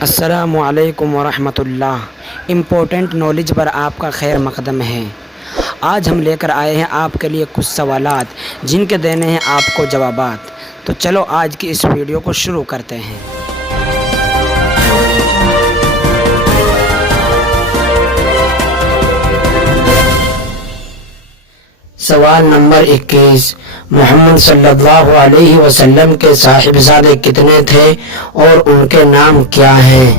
السلام علیکم ورحمۃ اللہ۔ امپورٹنٹ نالج پر آپ کا خیر مقدم ہے۔ آج ہم لے کر آئے ہیں آپ کے لیے کچھ سوالات جن کے دینے ہیں آپ کو جوابات۔ تو چلو آج کی اس ویڈیو کو شروع کرتے ہیں۔ سوال نمبر 21، محمد صلی اللہ علیہ وسلم کے صاحبزادے کتنے تھے اور ان کے نام کیا ہیں؟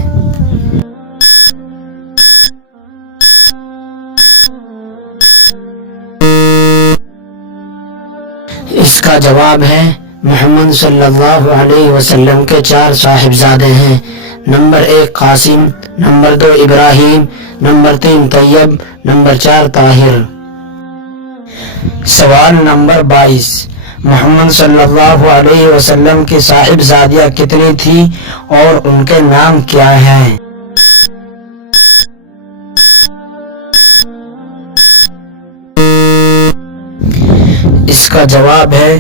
اس کا جواب ہے محمد صلی اللہ علیہ وسلم کے 4 صاحبزادے ہیں۔ نمبر 1 قاسم، نمبر 2 ابراہیم، نمبر 3 طیب، نمبر 4 طاہر۔ سوال نمبر 22، محمد صلی اللہ علیہ وسلم کی صاحبزادیاں کتنی تھی اور ان کے نام کیا ہیں؟ اس کا جواب ہے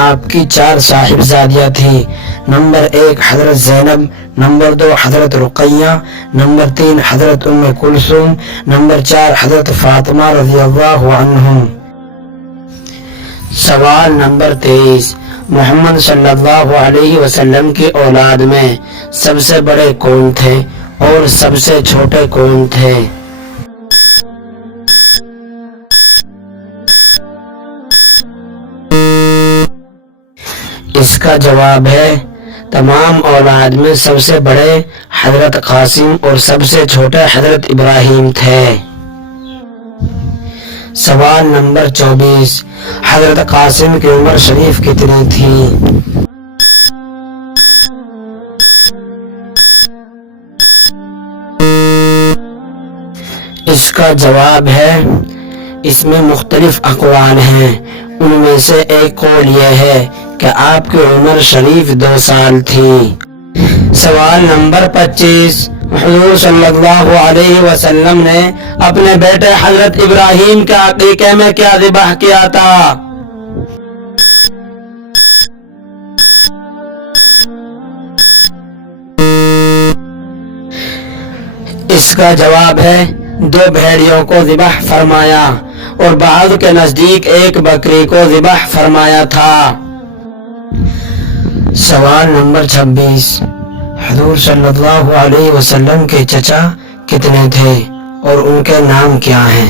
آپ کی 4 صاحبزادیاں تھیں۔ نمبر 1 حضرت زینب، نمبر 2 حضرت رقیہ، نمبر 3 حضرت ام کلثوم، نمبر 4 حضرت فاطمہ رضی اللہ عنہم۔ سوال نمبر 23، محمد صلی اللہ علیہ وسلم کی اولاد میں سب سے بڑے کون تھے اور سب سے چھوٹے کون تھے؟ اس کا جواب ہے تمام اولاد میں سب سے بڑے حضرت قاسم اور سب سے چھوٹے حضرت ابراہیم تھے۔ سوال نمبر 24، حضرت قاسم کی عمر شریف کتنی تھی؟ اس کا جواب ہے اس میں مختلف اقوال ہیں، ان میں سے ایک قول یہ ہے کہ آپ کی عمر شریف 2 سال تھی۔ سوال نمبر 25، حضور صلی اللہ علیہ وسلم نے اپنے بیٹے حضرت ابراہیم کے عقیقے میں کیا ذبح کیا تھا؟ اس کا جواب ہے 2 بھیڑیوں کو ذبح فرمایا اور بعض کے نزدیک 1 بکری کو ذبح فرمایا تھا۔ سوال نمبر 26، حضور صلی اللہ علیہ وسلم کے چچا کتنے تھے اور ان کے نام کیا ہیں؟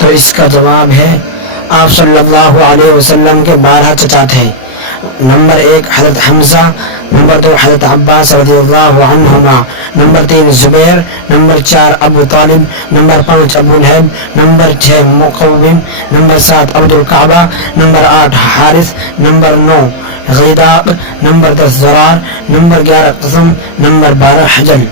تو اس کا جواب ہے آپ صلی اللہ علیہ وسلم کے 12 چچا تھے۔ نمبر 1 حضرت حمزہ، نمبر 2 حضرت عباس رضی اللہ عنہما، نمبر 3 زبیر، نمبر 4 ابو طالب، نمبر 5 ابو لہب، number 6 مقوم، number 7 Abdul Kaaba, number 8 Harith, number 9 Ghaidaq, number 10 Zarar, number 11 Qasam, number 12 حجل۔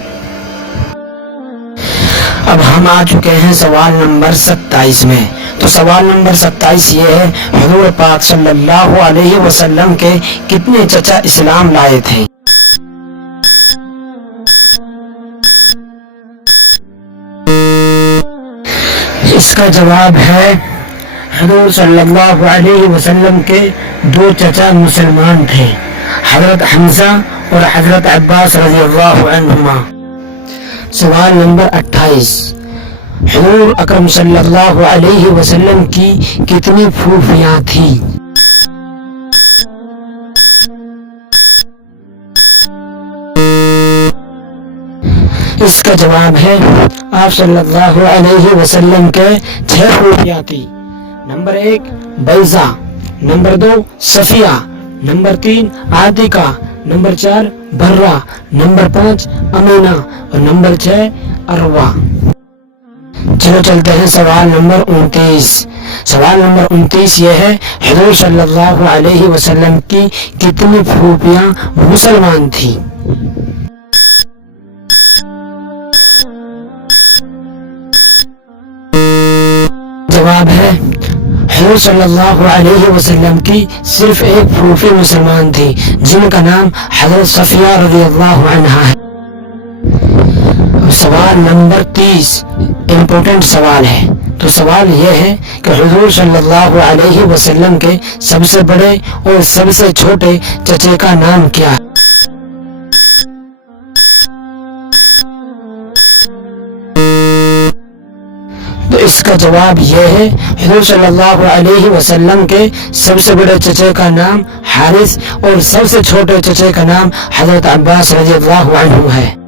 اب ہم آ چکے ہیں سوال نمبر 27 میں۔ تو سوال نمبر 27 یہ ہے، حضور پاک صلی اللہ علیہ وسلم کے کتنے چچا اسلام لائے تھے؟ اس کا جواب ہے حضور صلی اللہ علیہ وسلم کے 2 چچا مسلمان تھے، حضرت حمزہ اور حضرت عباس رضی اللہ عنہما۔ سوال نمبر 28، حضور اکرم صلی اللہ علیہ وسلم کی کتنی پھوپھیاں تھیں؟ اس کا جواب ہے آپ صلی اللہ علیہ وسلم کے 6 پھوپھیاں تھیں۔ Number 1 Baiza, number 2 Safiya, number 3 Atika, number 4 Barra, number 5 Amina اور نمبر 6 عروہ۔ چلو چلتے ہیں سوال نمبر 29۔ سوال نمبر 29 یہ ہے، حضور صلی اللہ علیہ وسلم کی کتنی پھوپھیاں مسلمان تھیں؟ جواب ہے حضور صلی اللہ علیہ وسلم کی صرف 1 پھوپھی مسلمان تھی جن کا نام حضرت صفیہ رضی اللہ عنہا ہے۔ سوال نمبر 30 امپورٹنٹ سوال ہے، تو سوال یہ ہے کہ حضور صلی اللہ علیہ وسلم کے سب سے بڑے اور سب سے چھوٹے چچے کا نام کیا ہے؟ تو اس کا جواب یہ ہے، حضور صلی اللہ علیہ وسلم کے سب سے بڑے چچے کا نام حارث اور سب سے چھوٹے چچے کا نام حضرت عباس رضی اللہ عنہ ہے۔